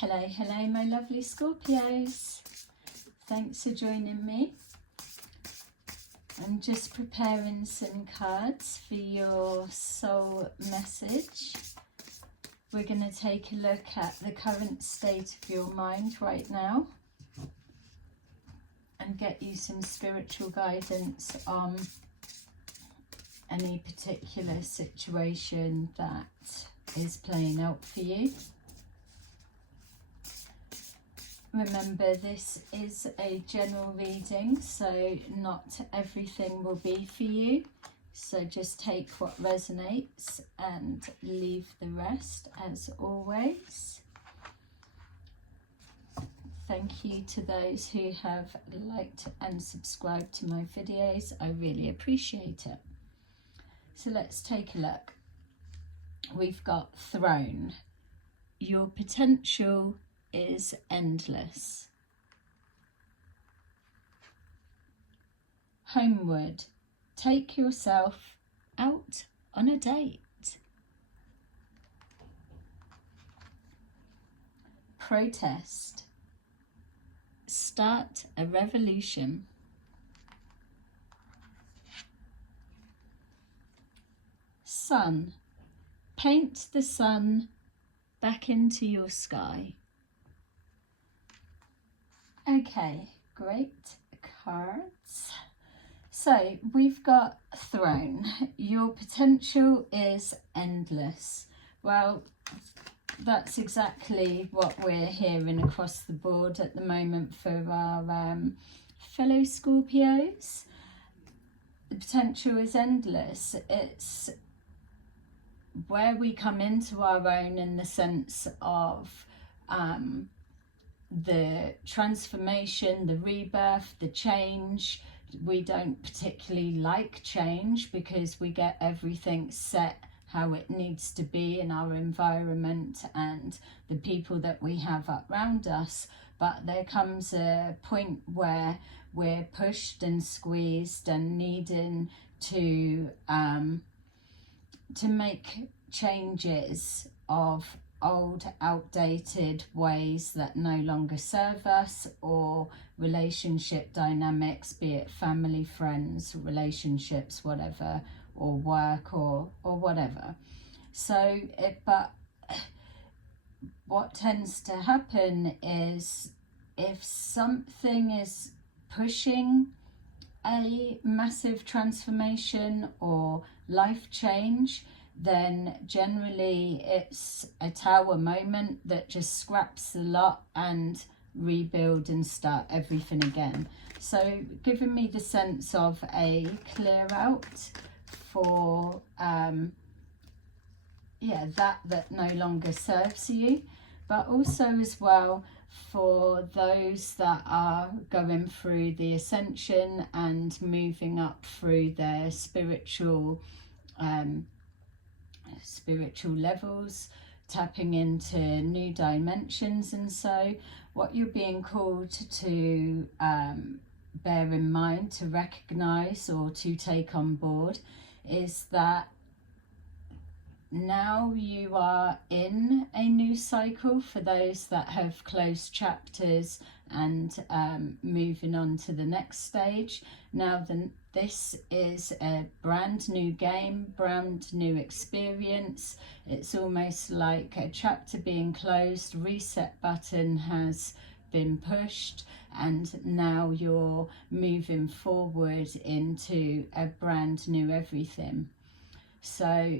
Hello my lovely Scorpios. Thanks for joining me. I'm just preparing some cards for your soul message. We're going to take a look at the current state of your mind right now and get you some spiritual guidance on any particular situation that is playing out for you. Remember, this is a general reading, so not everything will be for you. So just take what resonates and leave the rest, as always. Thank you to those who have liked and subscribed to my videos. I really appreciate it. So let's take a look. We've got Throne. Your potential is endless. Homeward. Take yourself out on a date. Protest. Start a revolution. Sun. Paint the sun back into your sky. Okay, great cards. So we've got Throne. Your potential is endless. Well, that's exactly what we're hearing across the board at the moment for our fellow Scorpios. The potential is endless. It's where we come into our own in the sense of the transformation, the rebirth, the change. We don't particularly like change because we get everything set how it needs to be in our environment and the people that we have around us. But there comes a point where we're pushed and squeezed and needing to make changes of old, outdated ways that no longer serve us, or relationship dynamics, be it family, friends, relationships, whatever, or work, or whatever. So but what tends to happen is if something is pushing a massive transformation or life change, then generally it's a tower moment that just scraps the lot and rebuild and start everything again. So giving me the sense of a clear out for that no longer serves you, but also as well for those that are going through the ascension and moving up through their spiritual levels, tapping into new dimensions. And so what you're being called to bear in mind, to recognize or to take on board, is that now you are in a new cycle for those that have closed chapters and moving on to the next stage. Now this is a brand new game, brand new experience. It's almost like a chapter being closed, reset button has been pushed, and now you're moving forward into a brand new everything. So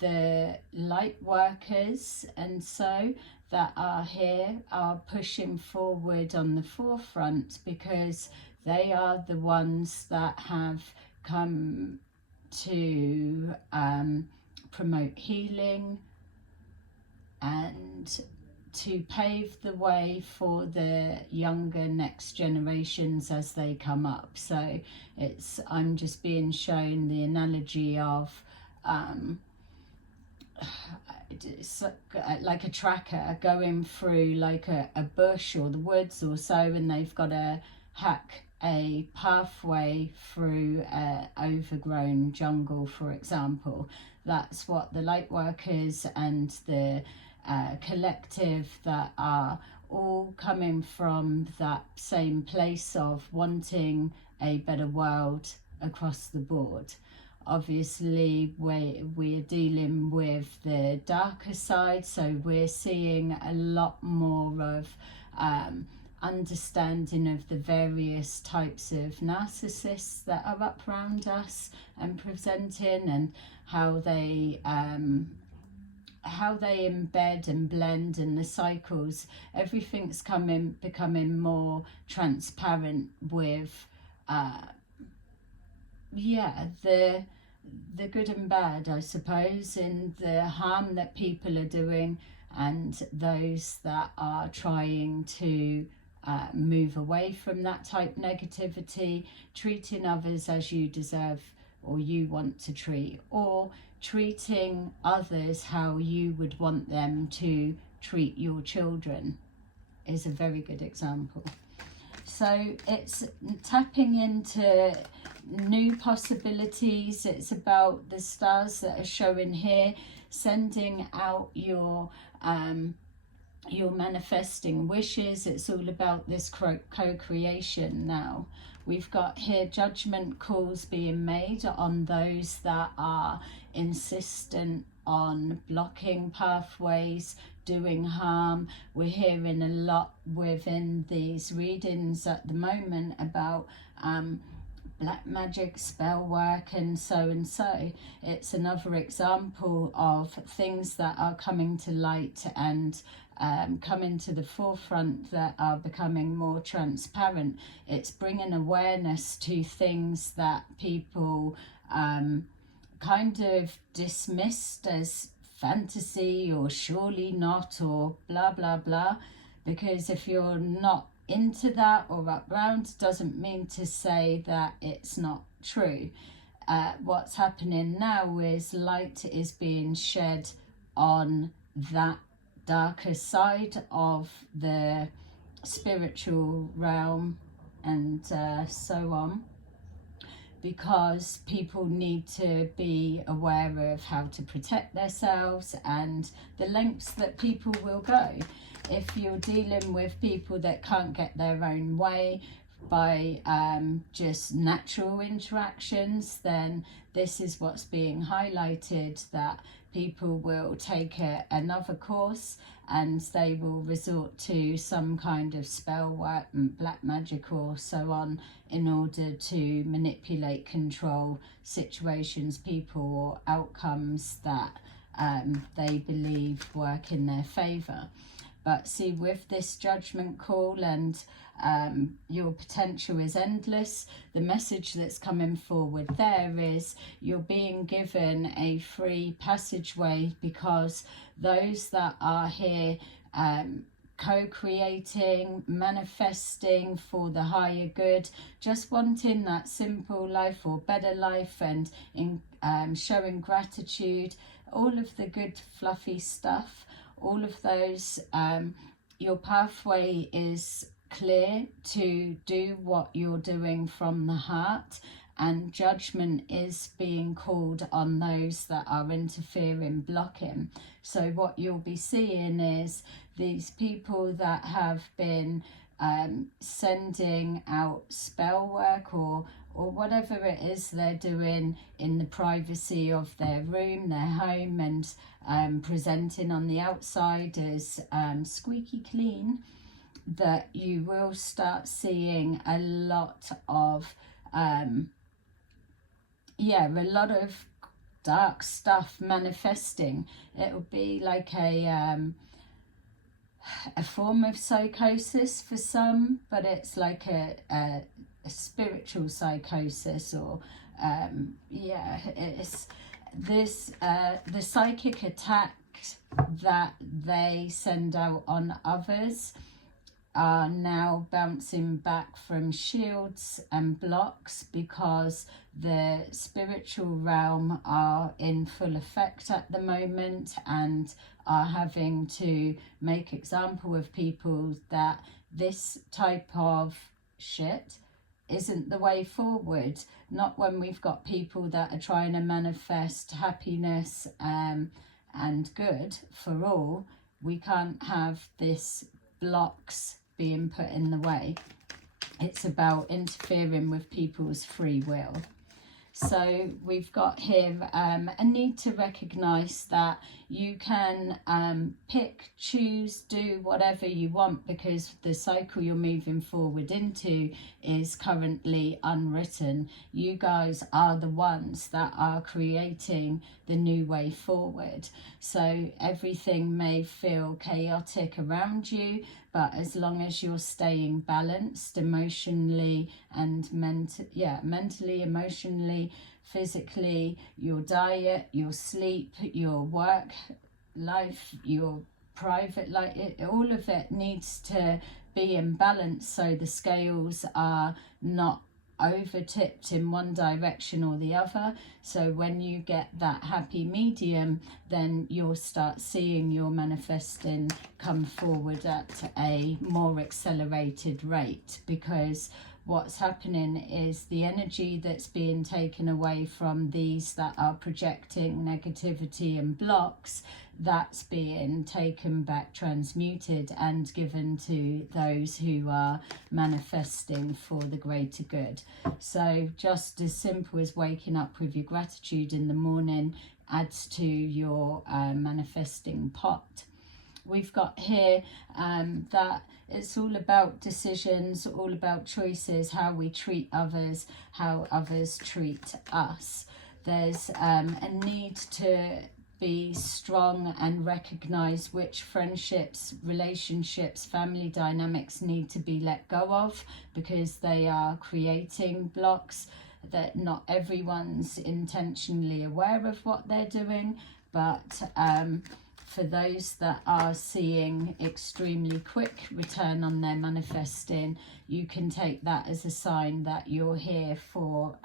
the light workers and so that are here are pushing forward on the forefront because they are the ones that have come to promote healing and to pave the way for the younger next generations as they come up. So I'm just being shown the analogy of it's like a tracker going through like a bush or the woods or so, and they've got to hack a pathway through overgrown jungle, for example. That's what the light workers and the collective that are all coming from that same place of wanting a better world across the board. Obviously, we're dealing with the darker side, so we're seeing a lot more of understanding of the various types of narcissists that are up around us and presenting, and how they embed and blend, and the cycles. Everything's becoming more transparent with the good and bad, I suppose, and the harm that people are doing, and those that are trying to move away from that type negativity, treating others as you deserve or you want to treat, or treating others how you would want them to treat your children is a very good example. So it's tapping into new possibilities. It's about the stars that are showing here, sending out your manifesting wishes. It's all about this co-creation now. We've got here judgment calls being made on those that are insistent on blocking pathways, doing harm. We're hearing a lot within these readings at the moment about black magic, spell work, and so. It's another example of things that are coming to light and coming to the forefront, that are becoming more transparent. It's bringing awareness to things that people kind of dismissed as fantasy or surely not or blah blah blah, because if you're not into that or up round, doesn't mean to say that it's not true. What's happening now is light is being shed on that darker side of the spiritual realm and so on, because people need to be aware of how to protect themselves and the lengths that people will go. If you're dealing with people that can't get their own way by just natural interactions, then this is what's being highlighted, that people will take another course and they will resort to some kind of spell work and black magic or so on in order to manipulate, control situations, people, or outcomes that they believe work in their favour. But see, with this judgment call and your potential is endless, the message that's coming forward there is you're being given a free passageway, because those that are here co-creating, manifesting for the higher good, just wanting that simple life or better life, and in showing gratitude, all of the good fluffy stuff, all of those, your pathway is clear to do what you're doing from the heart, and judgment is being called on those that are interfering, blocking. So what you'll be seeing is these people that have been sending out spell work or whatever it is they're doing in the privacy of their room, their home, and presenting on the outside as squeaky clean, that you will start seeing a lot of dark stuff manifesting. It will be like a form of psychosis for some, but it's like a spiritual psychosis, or it's this the psychic attacks that they send out on others are now bouncing back from shields and blocks, because the spiritual realm are in full effect at the moment and are having to make example of people that this type of shit isn't the way forward. Not when we've got people that are trying to manifest happiness and good for all. we can't have this blocks being put in the way. It's about interfering with people's free will. So we've got here a need to recognise that you can pick, choose, do whatever you want, because the cycle you're moving forward into is currently unwritten. You guys are the ones that are creating the new way forward. So everything may feel chaotic around you, but as long as you're staying balanced emotionally and mentally, emotionally, physically, your diet, your sleep, your work life, your private life, all of it needs to be in balance, so the scales are not over tipped in one direction or the other. So when you get that happy medium, then you'll start seeing your manifesting come forward at a more accelerated rate, because what's happening is the energy that's being taken away from these that are projecting negativity and blocks, that's being taken back, transmuted, and given to those who are manifesting for the greater good. So just as simple as waking up with your gratitude in the morning adds to your manifesting pot. We've got here that it's all about decisions, all about choices, how we treat others, how others treat us. There's a need to be strong and recognize which friendships, relationships, family dynamics need to be let go of, because they are creating blocks that not everyone's intentionally aware of what they're doing, but for those that are seeing extremely quick return on their manifesting, you can take that as a sign that you're here for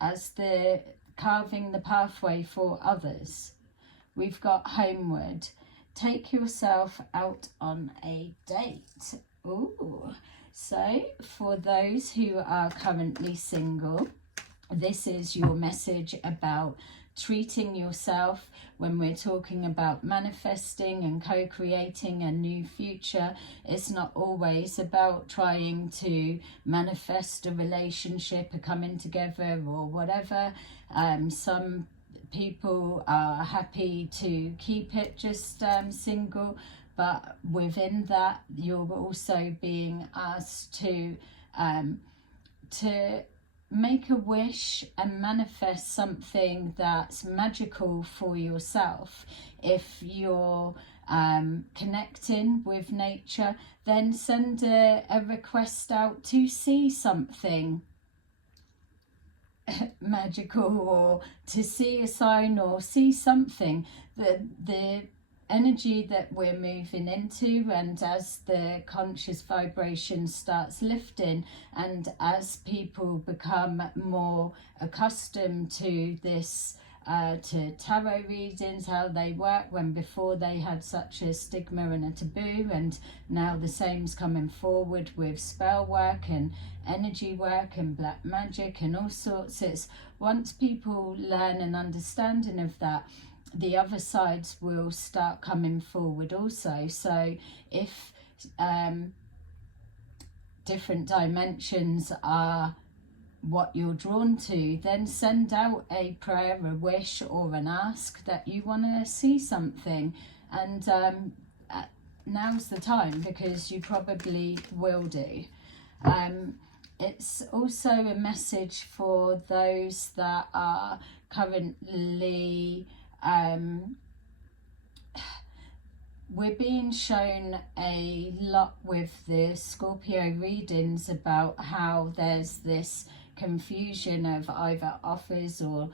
as the carving the pathway for others. We've got homeward. Take yourself out on a date. Ooh. So for those who are currently single, this is your message about treating yourself. When we're talking about manifesting and co-creating a new future, it's not always about trying to manifest a relationship, a coming together or whatever. Some people are happy to keep it just single, but within that you're also being asked to make a wish and manifest something that's magical for yourself. If you're connecting with nature, then send a request out to see something magical, or to see a sign, or see something. The energy that we're moving into, and as the conscious vibration starts lifting, and as people become more accustomed to this, to tarot readings, how they work, when before they had such a stigma and a taboo, and now the same's coming forward with spell work and energy work and black magic and all sorts. It's once people learn an understanding of that, the other sides will start coming forward also. So if different dimensions are what you're drawn to, then send out a prayer, a wish, or an ask that you want to see something. And now's the time, because you probably will do. It's also a message for those that are currently we're being shown a lot with the Scorpio readings about how there's this confusion of either offers or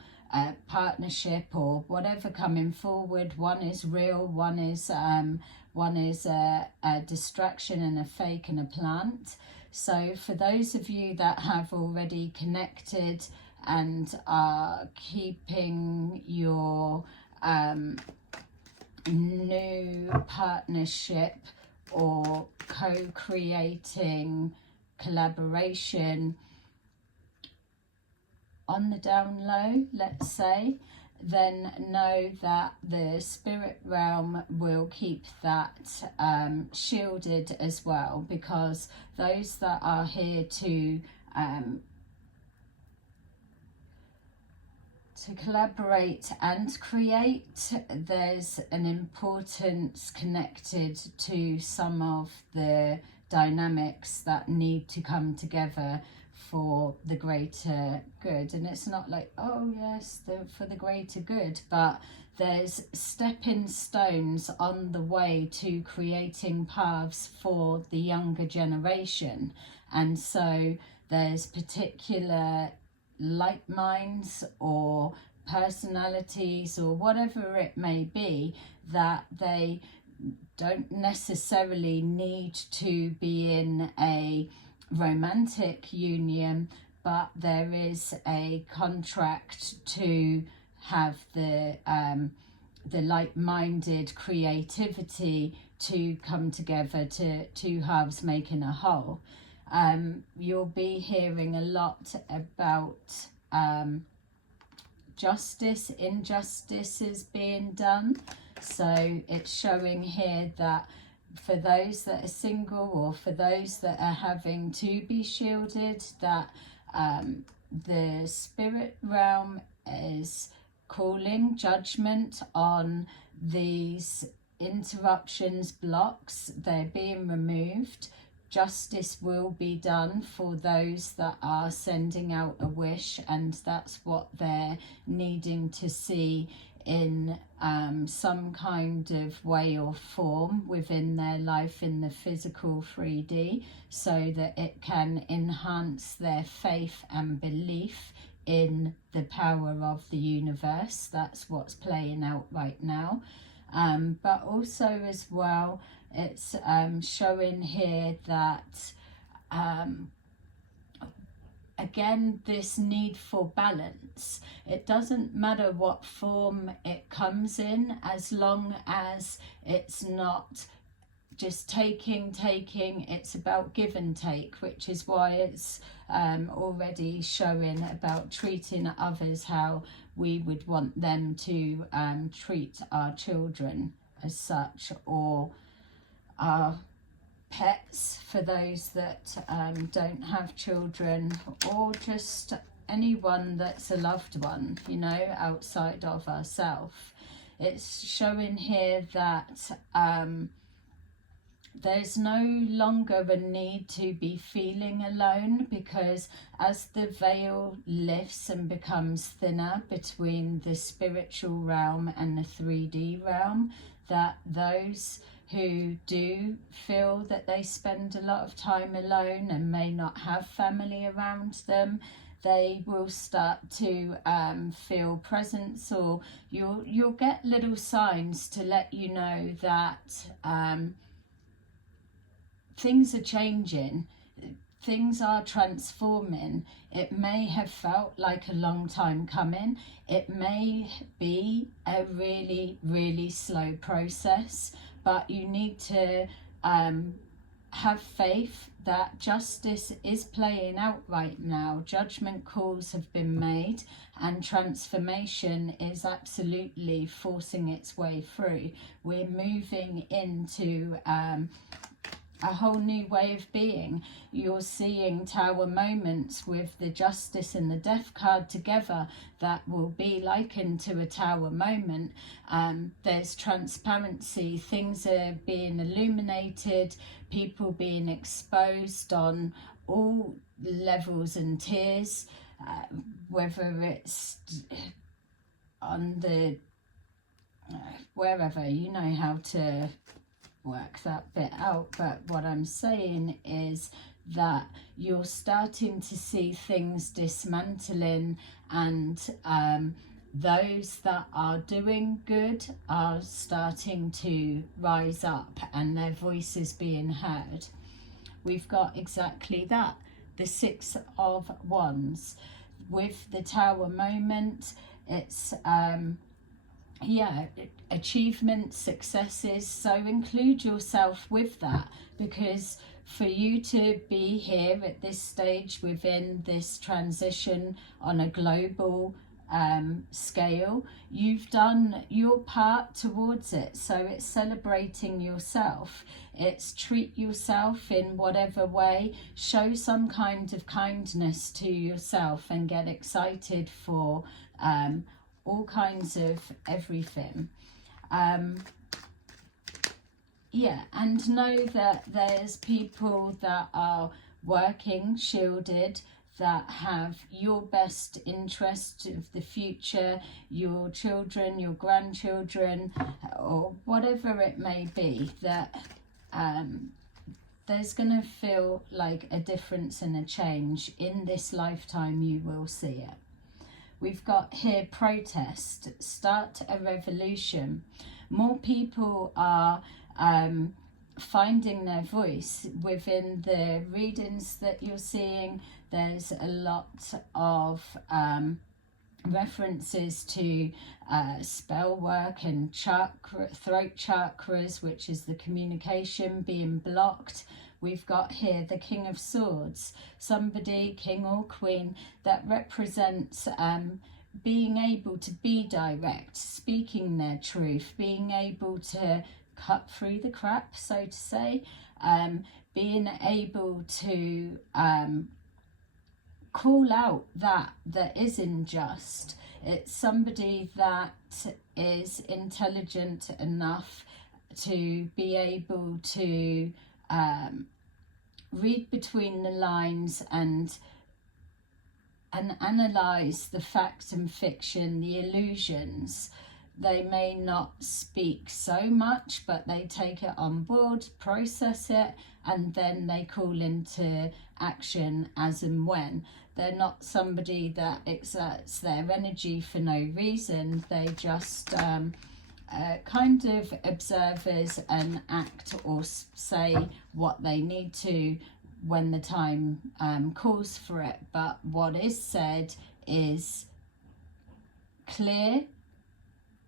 partnership or whatever coming forward. One is real, one is a distraction and a fake and a plant. So for those of you that have already connected and are keeping your new partnership or co-creating collaboration on the down low, let's say, then know that the spirit realm will keep that shielded as well, because those that are here to collaborate and create, there's an importance connected to some of the dynamics that need to come together for the greater good. And it's not like, oh yes, for the greater good, but there's stepping stones on the way to creating paths for the younger generation. And so there's particular light minds or personalities or whatever it may be, that they don't necessarily need to be in a romantic union, but there is a contract to have the like-minded creativity to come together, to two halves making a whole. You'll be hearing a lot about justice, injustices being done. So it's showing here that for those that are single, or for those that are having to be shielded, that the spirit realm is calling judgment on these interruptions, blocks. They're being removed. Justice will be done for those that are sending out a wish, and that's what they're needing to see in some kind of way or form within their life in the physical 3D, so that it can enhance their faith and belief in the power of the universe. That's what's playing out right now. But also as well, it's showing here that again, this need for balance. It doesn't matter what form it comes in, as long as it's not just taking. It's about give and take, which is why it's already showing about treating others how we would want them to treat our children as such, or our pets for those that don't have children, or just anyone that's a loved one, you know, outside of ourselves. It's showing here that there's no longer a need to be feeling alone, because as the veil lifts and becomes thinner between the spiritual realm and the 3D realm, that those who do feel that they spend a lot of time alone and may not have family around them, they will start to feel presence, or you'll get little signs to let you know that things are changing, things are transforming. It may have felt like a long time coming. It may be a really, really slow process, but you need to have faith that justice is playing out right now. Judgment calls have been made, and transformation is absolutely forcing its way through. We're moving into a whole new way of being. You're seeing tower moments with the justice and the death card together that will be likened to a tower moment. There's transparency, things are being illuminated, people being exposed on all levels and tiers, whether it's on the wherever, you know how to work that bit out. But what I'm saying is that you're starting to see things dismantling, and those that are doing good are starting to rise up and their voices being heard. We've got exactly that, the 6 of Wands with the tower moment. It's achievements, successes, so include yourself with that, because for you to be here at this stage within this transition on a global scale, you've done your part towards it. So it's celebrating yourself, it's treat yourself in whatever way, show some kind of kindness to yourself and get excited for all kinds of everything. Yeah, and know that there's people that are working shielded, that have your best interest of the future, your children, your grandchildren, or whatever it may be, that there's going to feel like a difference and a change in this lifetime. You will see it. We've got here protest, start a revolution. More people are finding their voice within the readings that you're seeing. There's a lot of references to spell work and throat chakras, which is the communication being blocked. We've got here the King of Swords, somebody, king or queen, that represents being able to be direct, speaking their truth, being able to cut through the crap, so to say, being able to call out that is unjust. It's somebody that is intelligent enough to be able to read between the lines and analyze the fact and fiction, the illusions. They may not speak so much, but they take it on board, process it, and then they call into action as and when. They're not somebody that exerts their energy for no reason. They just kind of observers and act or say what they need to when the time calls for it. But what is said is clear,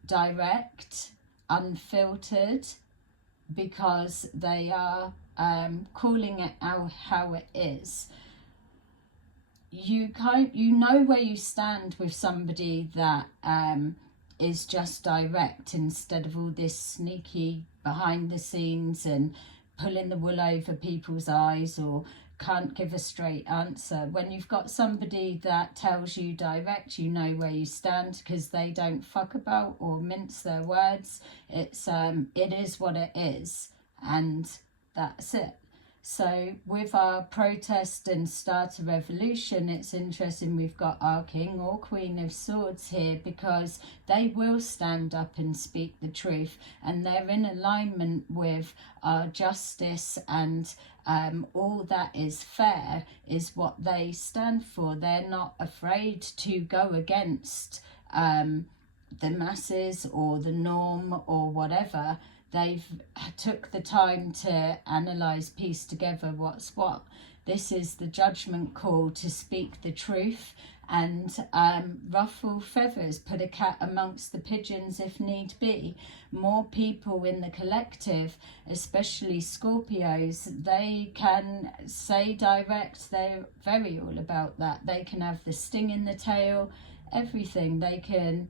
direct, unfiltered, because they are calling it out how it is. You know where you stand with somebody that is just direct, instead of all this sneaky behind the scenes and pulling the wool over people's eyes or can't give a straight answer. When you've got somebody that tells you direct, you know where you stand, because they don't fuck about or mince their words. It is what it is, and that's it. So with our protest and start a revolution, it's interesting we've got our King or Queen of Swords here, because they will stand up and speak the truth, and they're in alignment with our justice, and all that is fair is what they stand for. They're not afraid to go against the masses or the norm or whatever. They've took the time to analyse, piece together what's what. This is the judgment call to speak the truth and ruffle feathers, put a cat amongst the pigeons if need be. More people in the collective, especially Scorpios, they can say direct. They're very all about that. They can have the sting in the tail, everything. They can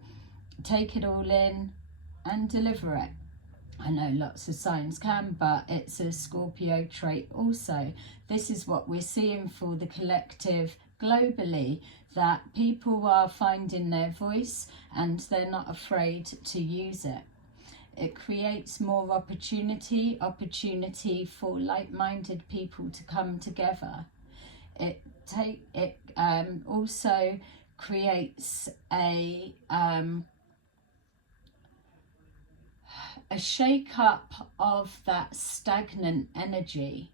take it all in and deliver it. I know lots of signs can, but it's a Scorpio trait also. This is what we're seeing for the collective globally, that people are finding their voice and they're not afraid to use it. It creates more opportunity for like-minded people to come together. It also creates a shake-up of that stagnant energy.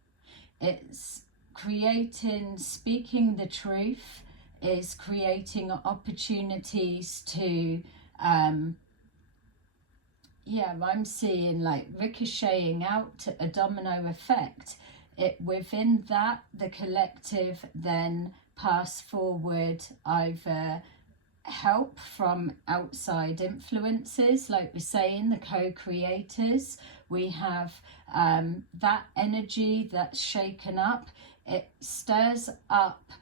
It's creating, speaking the truth is creating opportunities to, I'm seeing like ricocheting out, a domino effect. Within that, the collective then pass forward either help from outside influences, like we're saying, the co-creators. We have that energy that's shaken up. It stirs up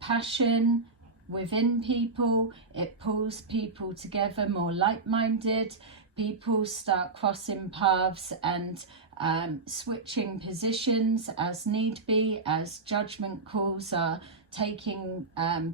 passion within people. It pulls people together, more like-minded. People start crossing paths and switching positions as need be, as judgment calls are taking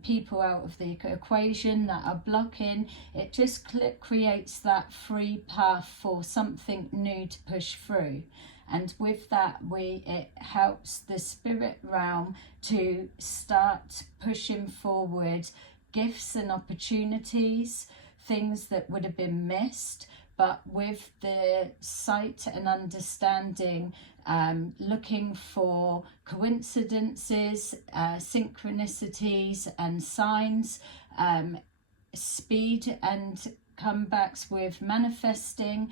people out of the equation that are blocking. It just creates that free path for something new to push through. And with that, it helps the spirit realm to start pushing forward gifts and opportunities, things that would have been missed. But with the sight and understanding, looking for coincidences, synchronicities and signs, speed and comebacks with manifesting,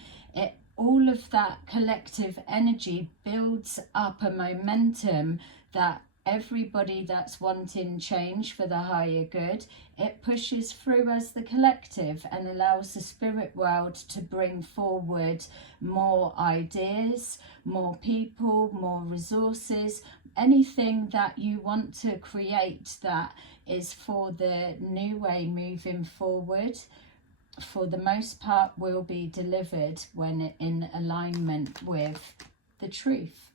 all of that collective energy builds up a momentum that everybody that's wanting change for the higher good, it pushes through as the collective and allows the spirit world to bring forward more ideas, more people, more resources, anything that you want to create that is for the new way moving forward, for the most part will be delivered when in alignment with the truth.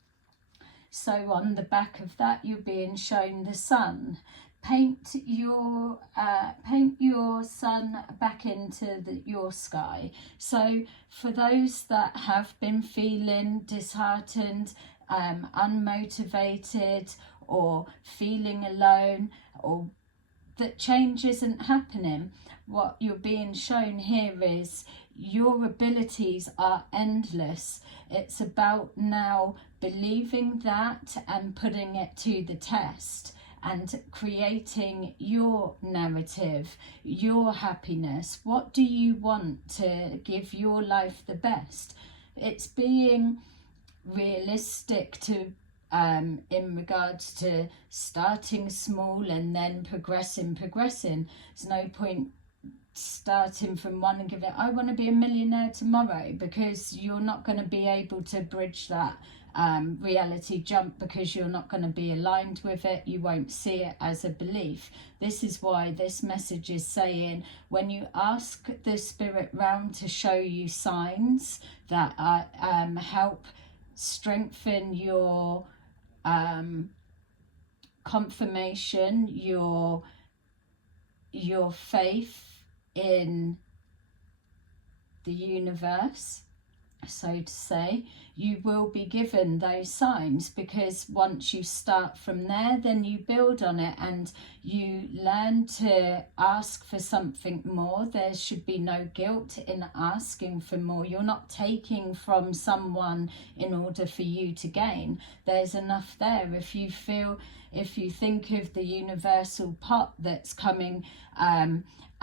So on the back of that, you're being shown the sun. Paint your sun back into your sky. So for those that have been feeling disheartened, unmotivated, or feeling alone, or that change isn't happening, what you're being shown here is your abilities are endless. It's about now believing that and putting it to the test and creating your narrative, your happiness. What do you want to give your life the best? It's being realistic to in regards to starting small and then progressing. There's no point starting from one and giving it, I want to be a millionaire tomorrow, because you're not going to be able to bridge that reality jump, because you're not going to be aligned with it. You won't see it as a belief. This is why this message is saying, when you ask the spirit realm to show you signs that help strengthen your confirmation, your faith in the universe, so to say, you will be given those signs, because once you start from there, then you build on it and you learn to ask for something more. There should be no guilt in asking for more. You're not taking from someone in order for you to gain. There's enough there. If you think of the universal pot that's coming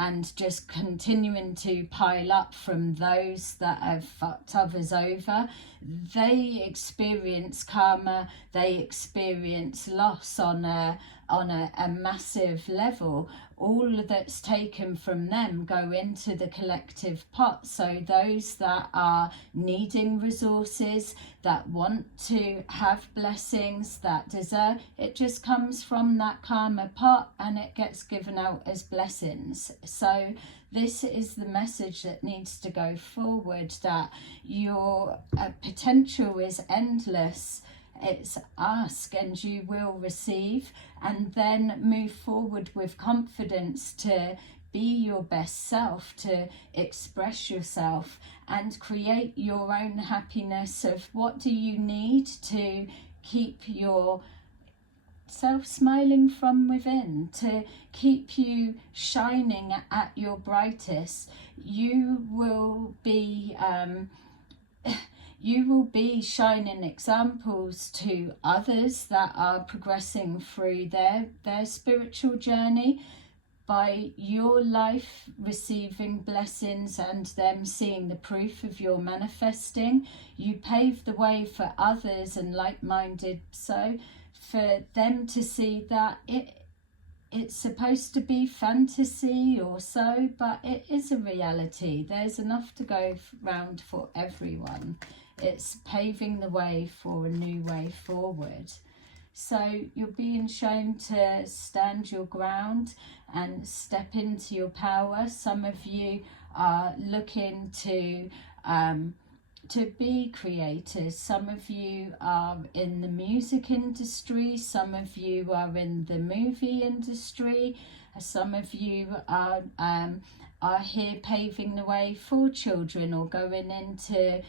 and just continuing to pile up from those that have fucked others over, they experience karma, they experience loss on a massive level. All that's taken from them go into the collective pot. So those that are needing resources, that want to have blessings, that deserve, it just comes from that karma pot and it gets given out as blessings. So this is the message that needs to go forward, that your potential is endless. It's ask and you will receive, and then move forward with confidence to be your best self, to express yourself and create your own happiness of what do you need to keep your self smiling from within, to keep you shining at your brightest. You will be shining examples to others that are progressing through their spiritual journey, by your life receiving blessings and them seeing the proof of your manifesting. You pave the way for others and like-minded, so for them to see that it's supposed to be fantasy or so, but it is a reality. There's enough to go round for everyone. It's paving the way for a new way forward. So you're being shown to stand your ground and step into your power. Some of you are looking to be creators. Some of you are in the music industry. Some of you are in the movie industry. Some of you are here paving the way for children, or going into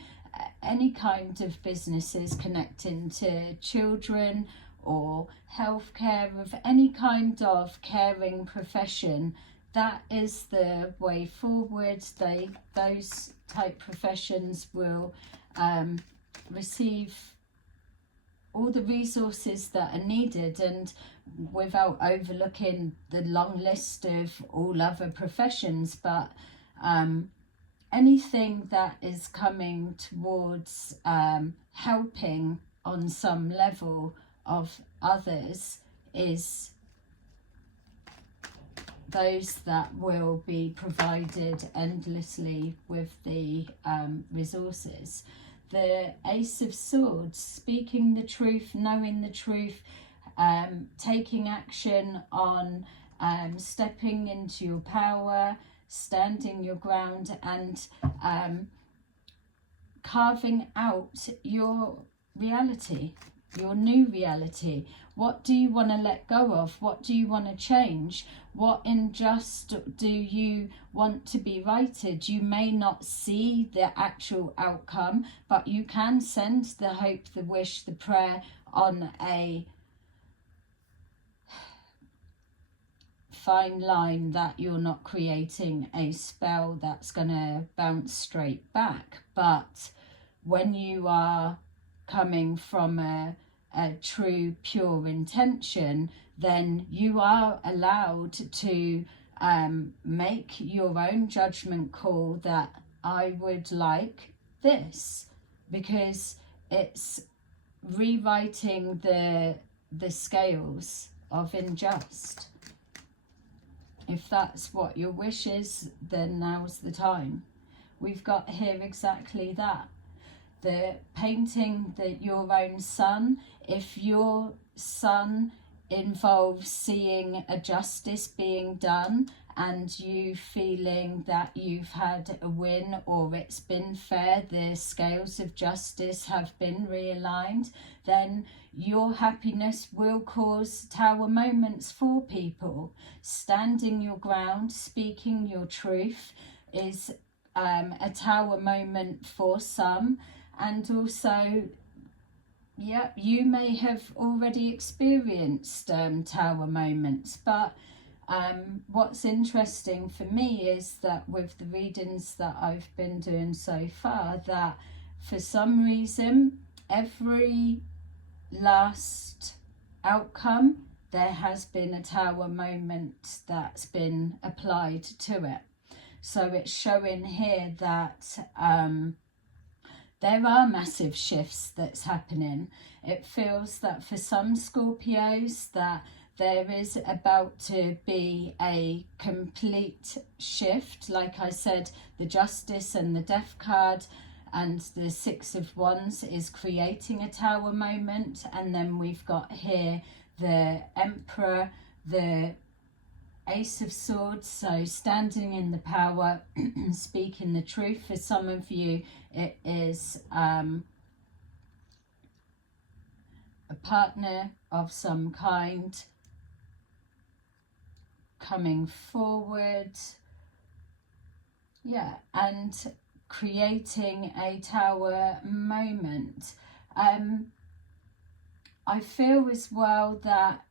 any kind of businesses connecting to children, or healthcare, of any kind of caring profession. That is the way forward. Those type professions will receive all the resources that are needed, and without overlooking the long list of all other professions. But anything that is coming towards helping on some level of others is those that will be provided endlessly with the resources. The Ace of Swords, speaking the truth, knowing the truth, taking action on stepping into your power, standing your ground, and carving out your reality, your new reality. What do you want to let go of? What do you want to change? What injustice do you want to be righted? You may not see the actual outcome, but you can send the hope, the wish, the prayer on a fine line that you're not creating a spell that's going to bounce straight back. But when you are coming from a true, pure intention, then you are allowed to make your own judgment call that I would like this, because it's rewriting the scales of injustice. If that's what your wish is, then now's the time. We've got here exactly that. The painting that your own sun, if your sun involves seeing a justice being done and you feeling that you've had a win, or it's been fair, the scales of justice have been realigned, then your happiness will cause tower moments for people. Standing your ground, speaking your truth is a tower moment for some. And also, yeah, you may have already experienced tower moments, but what's interesting for me is that with the readings that I've been doing so far, that for some reason, every last outcome, there has been a tower moment that's been applied to it. So it's showing here that there are massive shifts that's happening. It feels that for some Scorpios that there is about to be a complete shift. Like I said, the Justice and the Death card and the Six of Wands is creating a tower moment. And then we've got here the Emperor, the Ace of Swords, so standing in the power, speaking the truth. For some of you, it is a partner of some kind coming forward, yeah, and creating a tower moment. I feel as well that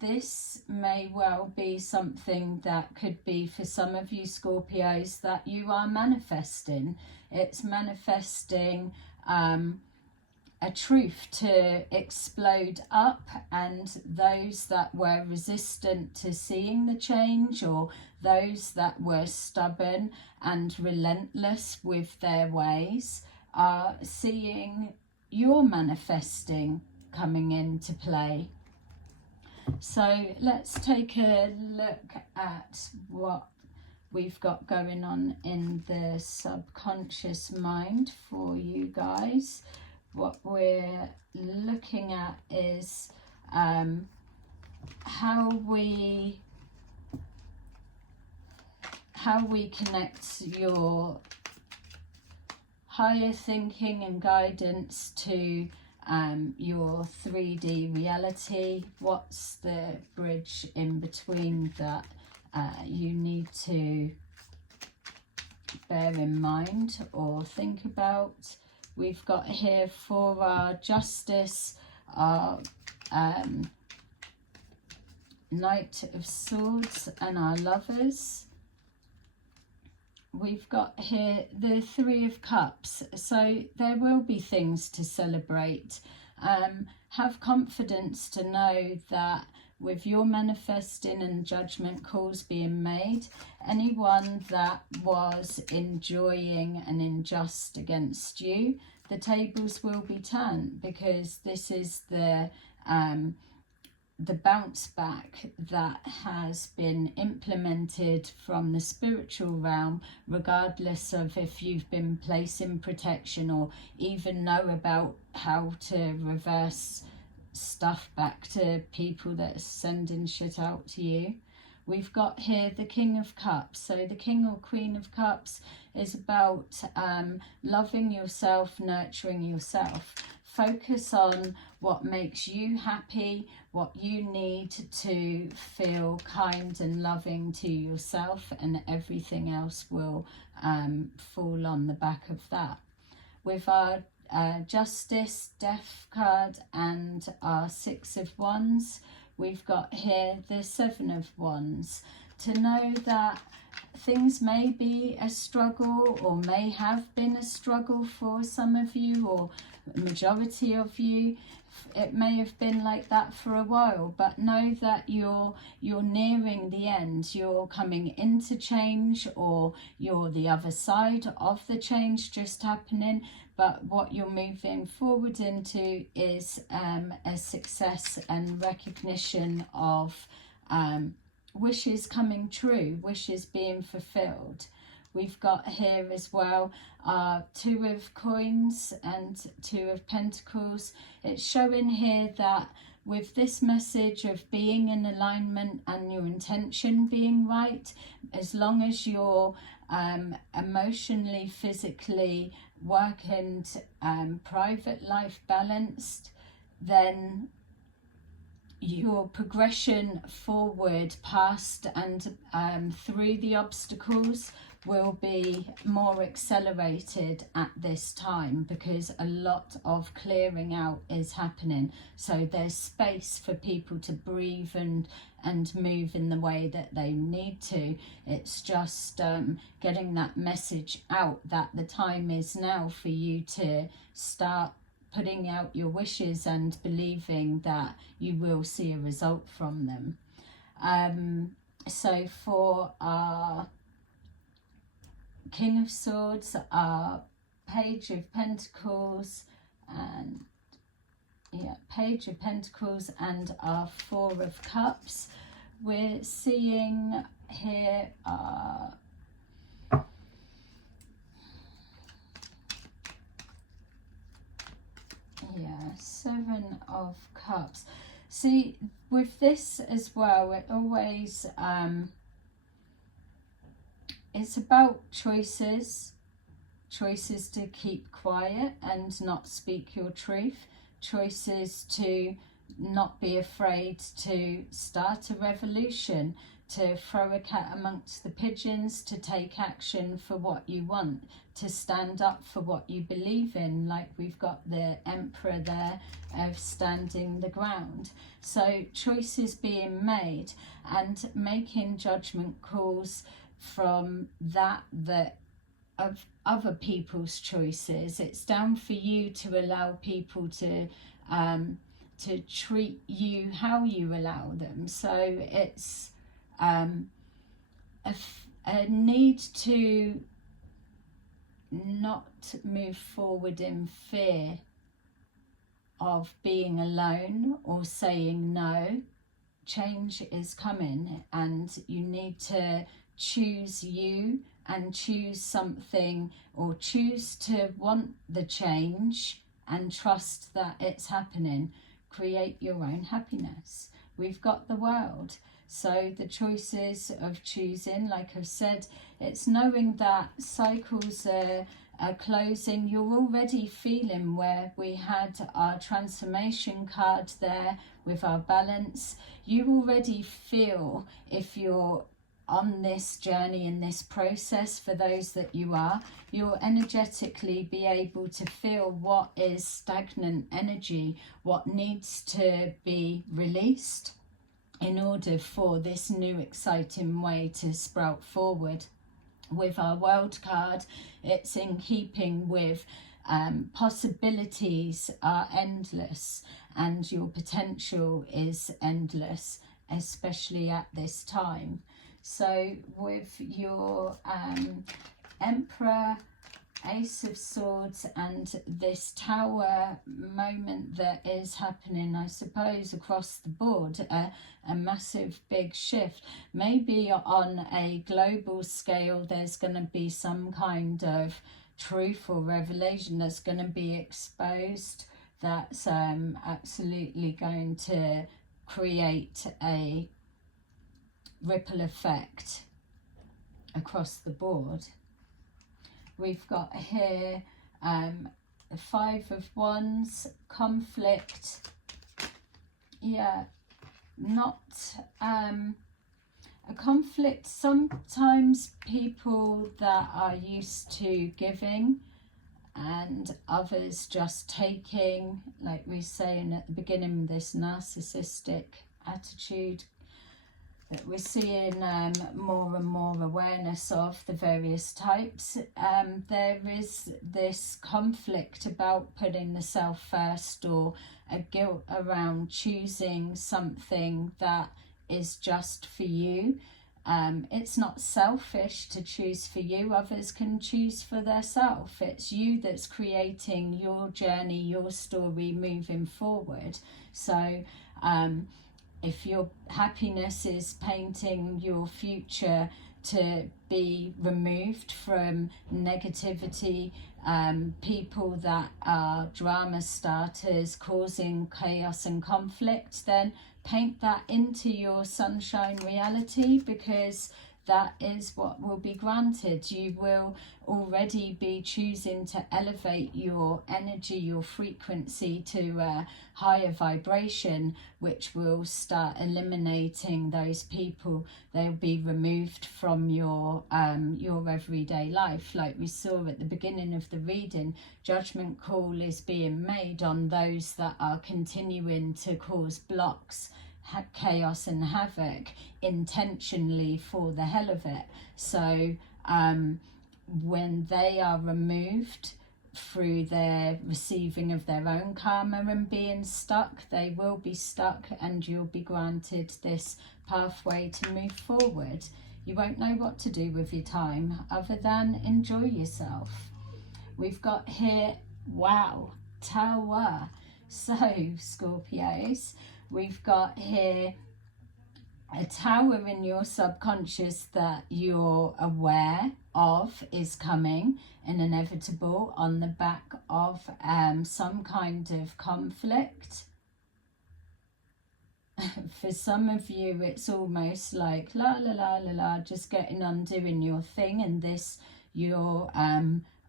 this may well be something that could be for some of you Scorpios that you are manifesting. It's manifesting a truth to explode up, and those that were resistant to seeing the change, or those that were stubborn and relentless with their ways, are seeing your manifesting coming into play. So let's take a look at what we've got going on in the subconscious mind for you guys. What we're looking at is how we connect your higher thinking and guidance to your 3D reality. What's the bridge in between that you need to bear in mind or think about? We've got here for our Justice, our Knight of Swords, and our Lovers. We've got here the Three of Cups, so there will be things to celebrate. Have confidence to know that with your manifesting and judgment calls being made, anyone that was enjoying an unjust against you, the tables will be turned, because this is the bounce back that has been implemented from the spiritual realm, regardless of if you've been placing protection or even know about how to reverse stuff back to people that are sending shit out to you. We've got here the King of Cups. So the King or Queen of Cups is about loving yourself, nurturing yourself. Focus on what makes you happy, what you need to feel kind and loving to yourself, and everything else will fall on the back of that. With our Justice, Death card, and our Six of Wands, we've got here the Seven of Wands. To know that things may be a struggle, or may have been a struggle for some of you, or the majority of you. It may have been like that for a while, but know that you're nearing the end. You're coming into change, or you're the other side of the change just happening. But what you're moving forward into is a success and recognition of wishes coming true, wishes being fulfilled. We've got here as well Two of Coins and Two of Pentacles. It's showing here that with this message of being in alignment and your intention being right, as long as you're emotionally, physically, work and private life balanced, then your progression forward past and through the obstacles will be more accelerated at this time, because a lot of clearing out is happening. So there's space for people to breathe and move in the way that they need to. It's just getting that message out that the time is now for you to start putting out your wishes and believing that you will see a result from them. So for our King of Swords, our Page of Pentacles, and Page of Pentacles, and our Four of Cups, we're seeing here Seven of Cups. See, with this as well, it always it's about choices to keep quiet and not speak your truth, choices to not be afraid to start a revolution, to throw a cat amongst the pigeons, to take action for what you want, to stand up for what you believe in, like we've got the Emperor there of standing the ground. So choices being made and making judgment calls from that of other people's choices. It's down for you to allow people to treat you how you allow them. So it's a need to not move forward in fear of being alone or saying no. Change is coming, and you need to choose you and choose something, or choose to want the change and trust that it's happening. create your own happiness. We've got the world. So the choices of choosing, like I've said, it's knowing that cycles are closing. You're already feeling where we had our transformation card there with our balance. You already feel, if you're on this journey, in this process, for those that you are, you'll energetically be able to feel what is stagnant energy, what needs to be released in order for this new exciting way to sprout forward. With our world card, it's in keeping with possibilities are endless and your potential is endless, especially at this time. So with your Emperor, Ace of Swords and this Tower moment that is happening, I suppose, across the board, a massive big shift. Maybe on a global scale there's going to be some kind of truth or revelation that's going to be exposed that's absolutely going to create a ripple effect across the board. We've got here the Five of Wands, conflict. Yeah, not a conflict. Sometimes people that are used to giving and others just taking, like we were saying at the beginning, this narcissistic attitude that we're seeing more and more awareness of the various types. There is this conflict about putting the self first, or a guilt around choosing something that is just for you. It's not selfish to choose for you. Others can choose for themselves. It's you that's creating your journey, your story moving forward. So if your happiness is painting your future to be removed from negativity, people that are drama starters causing chaos and conflict, then paint that into your sunshine reality, because that is what will be granted. You will already be choosing to elevate your energy, your frequency to a higher vibration, which will start eliminating those people. They'll be removed from your everyday life. Like we saw at the beginning of the reading, judgment call is being made on those that are continuing to cause blocks, chaos and havoc intentionally for the hell of it. So when they are removed through their receiving of their own karma and being stuck, they will be stuck, and you'll be granted this pathway to move forward. You won't know what to do with your time other than enjoy yourself. We've got here, wow, Tower. So Scorpios, we've got here a tower in your subconscious that you're aware of is coming and inevitable on the back of some kind of conflict. For some of you, it's almost like la la la la la, just getting on doing your thing, and this you're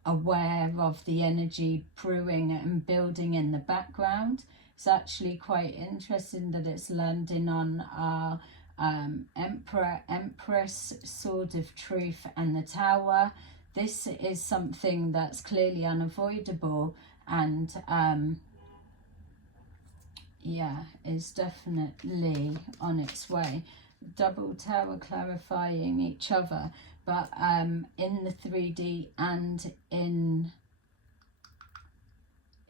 aware of the energy brewing and building in the background. It's actually quite interesting that it's landing on our Emperor, Empress, Sword of Truth and the Tower. This is something that's clearly unavoidable, and yeah, is definitely on its way. Double Tower clarifying each other, but in the 3D and in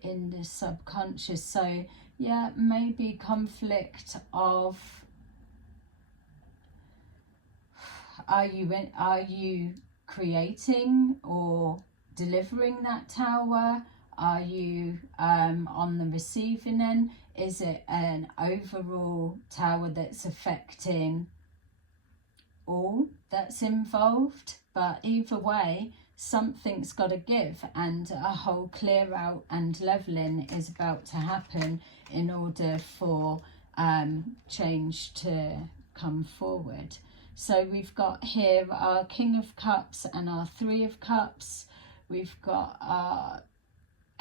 the subconscious. So yeah, maybe conflict of, are you creating or delivering that tower? Are you on the receiving end? Is it an overall tower that's affecting all that's involved? But either way, something's got to give, and a whole clear out and leveling is about to happen in order for change to come forward. So we've got here our King of Cups and our Three of Cups. We've got our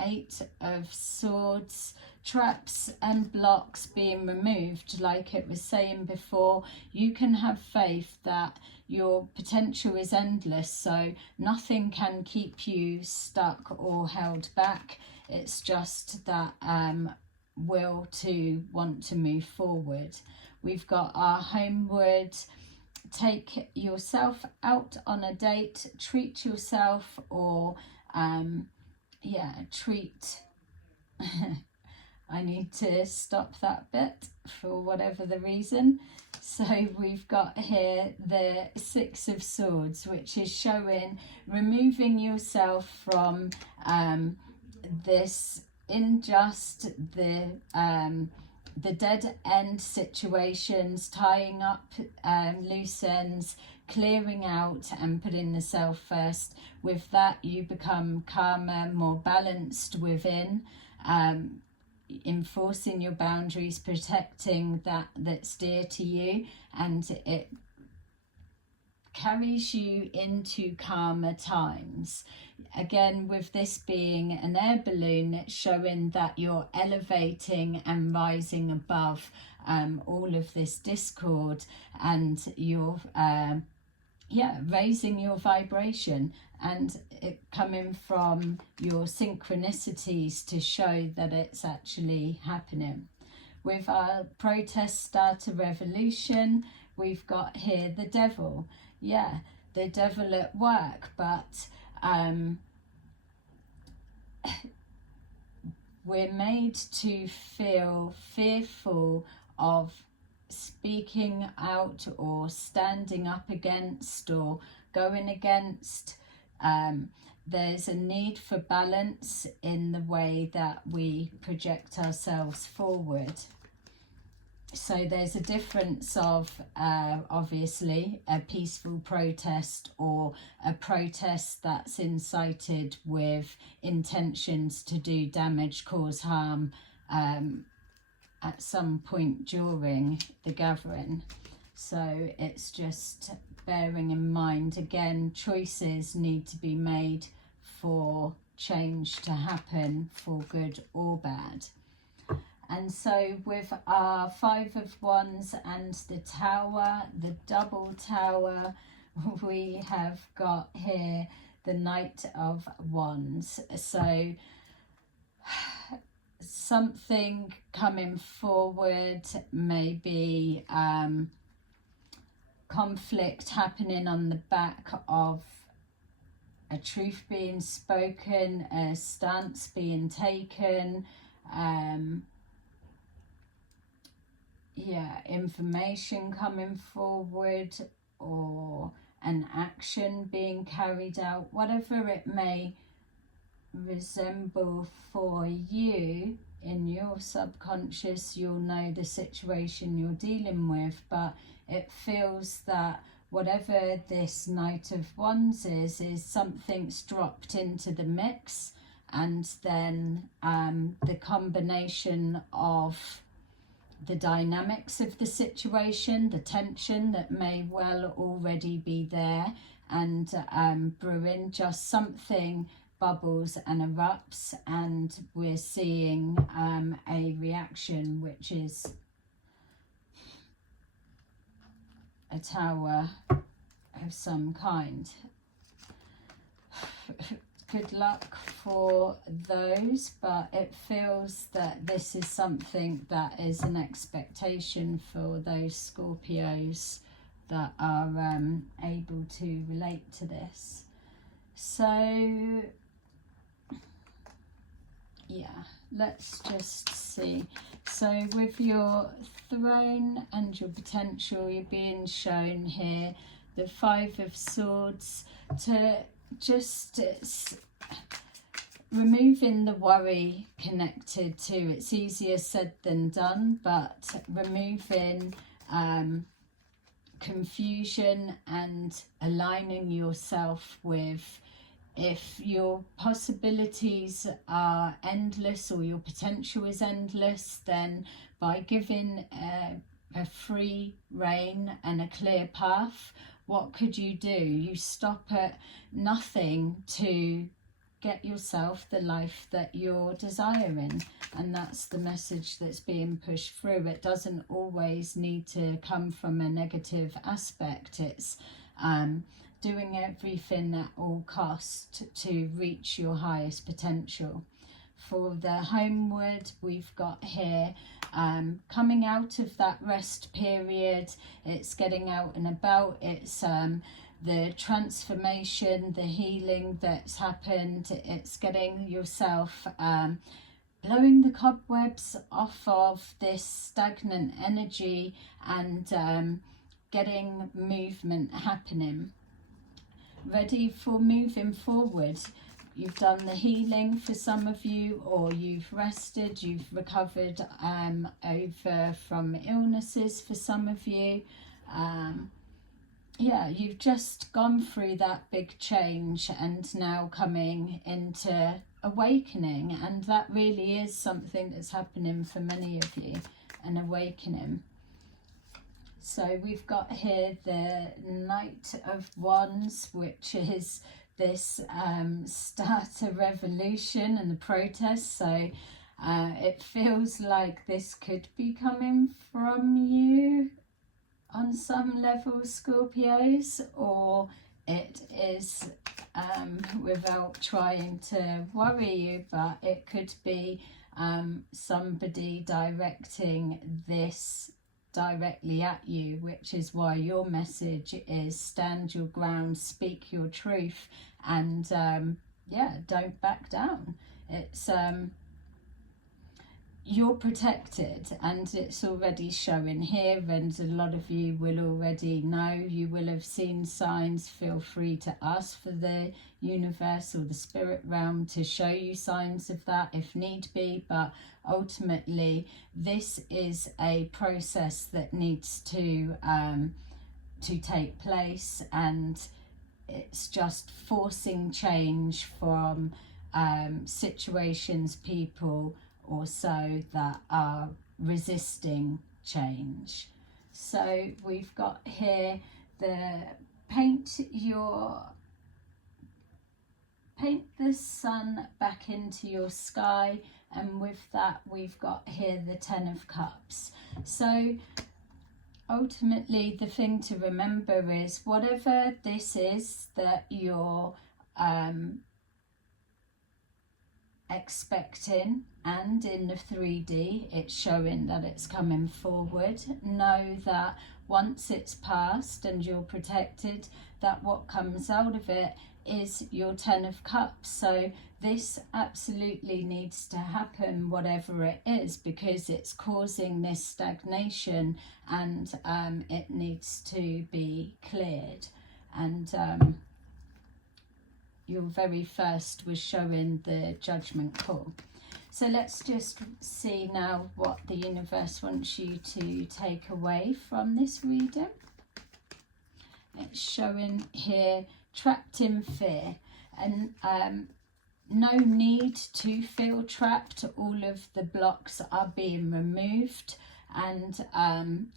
Eight of Swords, traps and blocks being removed. Like it was saying before, you can have faith that your potential is endless, so nothing can keep you stuck or held back. It's just that will to want to move forward. We've got our Homeward, take yourself out on a date, treat yourself, or treat I need to stop that bit for whatever the reason. So we've got here the Six of Swords, which is showing removing yourself from this unjust, the dead end situations, tying up loose ends, clearing out and putting the self first. With that, you become calmer, more balanced within, enforcing your boundaries, protecting that's dear to you, and it carries you into calmer times. Again, with this being an air balloon, it's showing that you're elevating and rising above all of this discord, and you're raising your vibration, and it coming from your synchronicities to show that it's actually happening. With our protest start a revolution, we've got here the devil. Yeah, the devil at work, but we're made to feel fearful of speaking out or standing up against or going against. There's a need for balance in the way that we project ourselves forward. So there's a difference of obviously a peaceful protest or a protest that's incited with intentions to do damage, cause harm at some point during the gathering. So it's just bearing in mind, again, choices need to be made for change to happen, for good or bad. And so with our Five of Wands and the Tower, the double tower, we have got here the Knight of Wands. So something coming forward, maybe conflict happening on the back of a truth being spoken, a stance being taken, information coming forward, or an action being carried out, whatever it may resemble for you in your subconscious. You'll know the situation you're dealing with, but it feels that whatever this Knight of Wands is something's dropped into the mix, and then the combination of the dynamics of the situation, the tension that may well already be there and brewing, just something bubbles and erupts, and we're seeing a reaction which is a tower of some kind. Good luck for those, but it feels that this is something that is an expectation for those Scorpios that are able to relate to this. So yeah, let's just see. So with your throne and your potential, you're being shown here the Five of Swords, to just removing the worry connected to, it's easier said than done, but removing confusion and aligning yourself with If your possibilities are endless or your potential is endless, then by giving a free rein and a clear path, what could you do? You stop at nothing to get yourself the life that you're desiring, and that's the message that's being pushed through. It doesn't always need to come from a negative aspect. It's doing everything at all cost to reach your highest potential. For the homeward, we've got here coming out of that rest period. It's getting out and about. It's the transformation, the healing that's happened. It's getting yourself blowing the cobwebs off of this stagnant energy and getting movement happening. Ready for moving forward. You've done the healing for some of you, or you've rested, you've recovered over from illnesses for some of you. Yeah, you've just gone through that big change and now coming into awakening, and that really is something that's happening for many of you, an awakening. So we've got here the Knight of Wands, which is this start a revolution and the protest. So it feels like this could be coming from you on some level, Scorpios, or it is without trying to worry you, but it could be somebody directing this directly at you, which is why your message is stand your ground, speak your truth, and yeah, don't back down. It's you're protected, and it's already showing here, and a lot of you will already know, you will have seen signs. Feel free to ask for the universe or the spirit realm to show you signs of that if need be, but ultimately this is a process that needs to take place, and it's just forcing change from situations, people or so that are resisting change. So we've got here the paint the sun back into your sky, and with that we've got here the 10 of Cups. So ultimately the thing to remember is whatever this is that you're expecting, and in the 3D it's showing that it's coming forward, know that once it's passed and you're protected, that what comes out of it is your 10 of Cups. So this absolutely needs to happen, whatever it is, because it's causing this stagnation, and it needs to be cleared. And your very first was showing the Judgment Call. So let's just see now what the universe wants you to take away from this reading. It's showing here trapped in fear, and no need to feel trapped. All of the blocks are being removed, and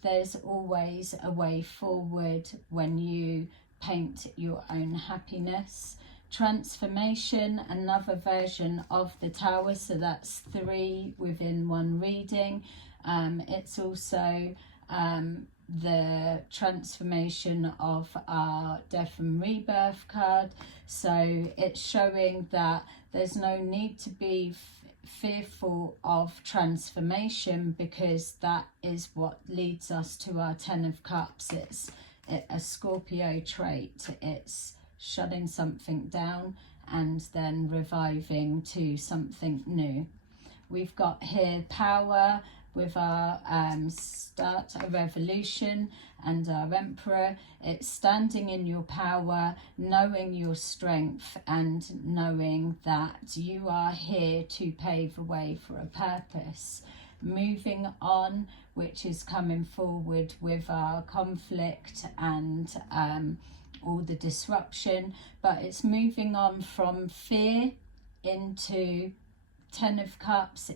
there's always a way forward when you paint your own happiness. Transformation, another version of the Tower, so that's 3 within one reading. It's also the transformation of our Death and Rebirth card, so it's showing that there's no need to be fearful of transformation, because that is what leads us to our 10 of Cups. It's a Scorpio trait. It's shutting something down and then reviving to something new. We've got here power with our start a revolution and our Emperor. It's standing in your power, knowing your strength, and knowing that you are here to pave a way for a purpose. Moving on, which is coming forward with our conflict and all the disruption, but it's moving on from fear into 10 of Cups,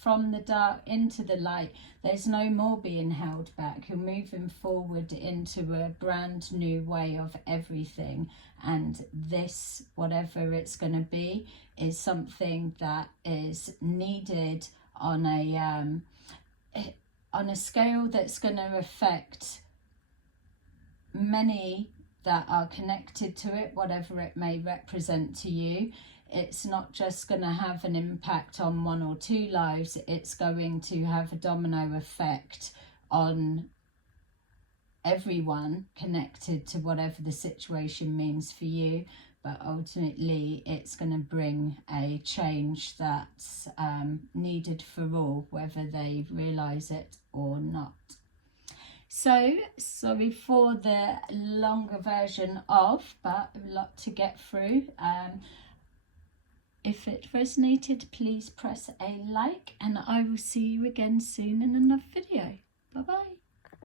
from the dark into the light. There's no more being held back. You're moving forward into a brand new way of everything, and this, whatever it's going to be, is something that is needed on a scale that's going to affect many that are connected to it, whatever it may represent to you. It's not just going to have an impact on 1 or 2 lives, it's going to have a domino effect on everyone connected to whatever the situation means for you. But ultimately it's going to bring a change that's needed for all, whether they realise it or not. So, sorry for the longer version of, but a lot to get through. If it resonated, please press a like, and I will see you again soon in another video. Bye bye.